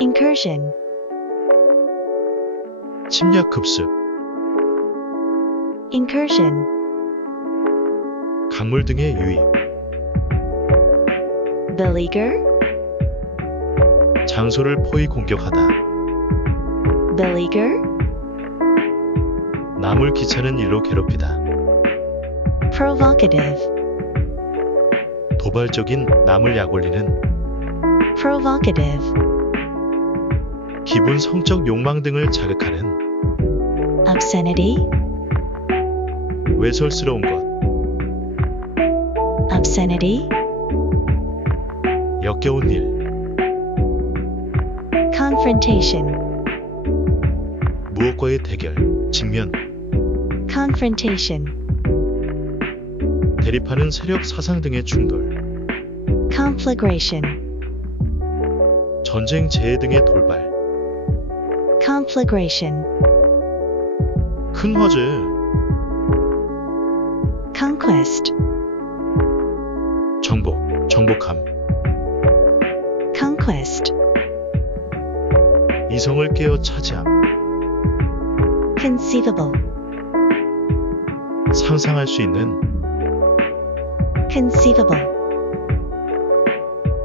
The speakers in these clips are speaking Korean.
incursion, 침략 급습, incursion, 강물 등의 유입, beleaguer, 장소를 포위 공격하다, beleaguer, 남을 귀찮은 일로 괴롭히다, provocative, 도발적인 남을 약올리는 provocative, 기분 성적 욕망 등을 자극하는 obscenity, 외설스러운 것, obscenity, 역겨운 일, confrontation, 무엇과의 대결, 직면, confrontation, 대립하는 세력 사상 등의 충돌, conflagration, 전쟁 재해 등의 돌발, conflagration, 큰 화재, conquest, 정복, 정복함, conquest, 이성을 깨어 차지함, conceivable, 상상할 수 있는, conceivable,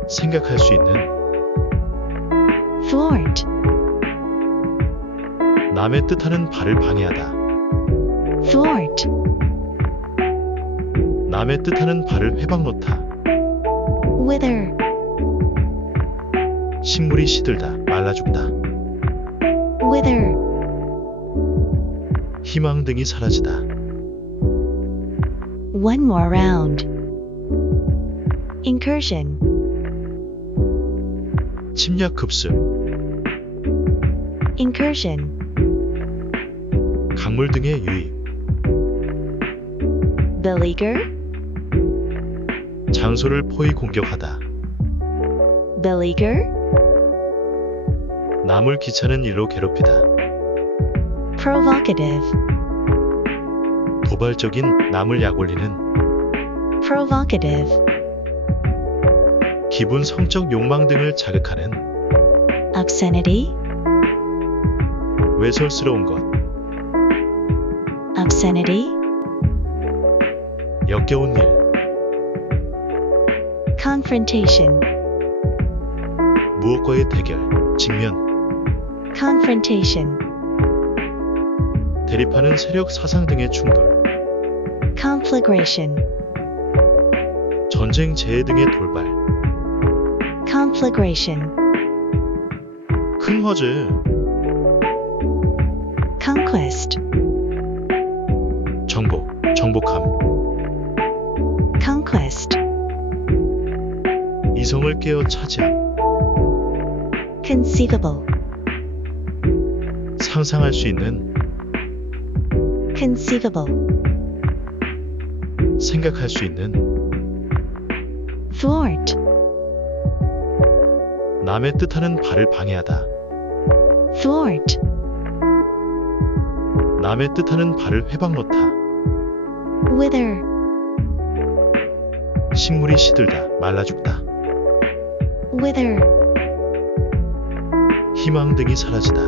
생각할 수 있는, thwart, 남의 뜻하는 바를 방해하다, thwart, 남의 뜻하는 바를 회방놓다, wither, 식물이 시들다, 말라 죽다, wither, 희망 등이 사라지다, one more round, incursion, 침략 급습, incursion, 강물 등의 유입, beleaguer, 장소를 포위 공격하다, beleaguer, 남을 귀찮은 일로 괴롭히다, provocative, 도발적인 남을 약올리는. Provocative, 기분 성적 욕망 등을 자극하는. Obscenity, 외설스러운 것, obscenity, 역겨운 일, confrontation, 무엇과의 대결, 직면, confrontation, 대립하는 세력 사상 등의 충돌, conflagration, 전쟁 재해 등의 돌발, conflagration, 큰 화재, 정복, 정복함, conquest, 이성을 깨어 차지함, conceivable, 상상할 수 있는, conceivable, 생각할 수 있는, thwart, 남의 뜻하는 바를 방해하다, thwart, 남의 뜻하는 바를 회방놓다, wither, 식물이 시들다, 말라 죽다, wither, 희망 등이 사라지다,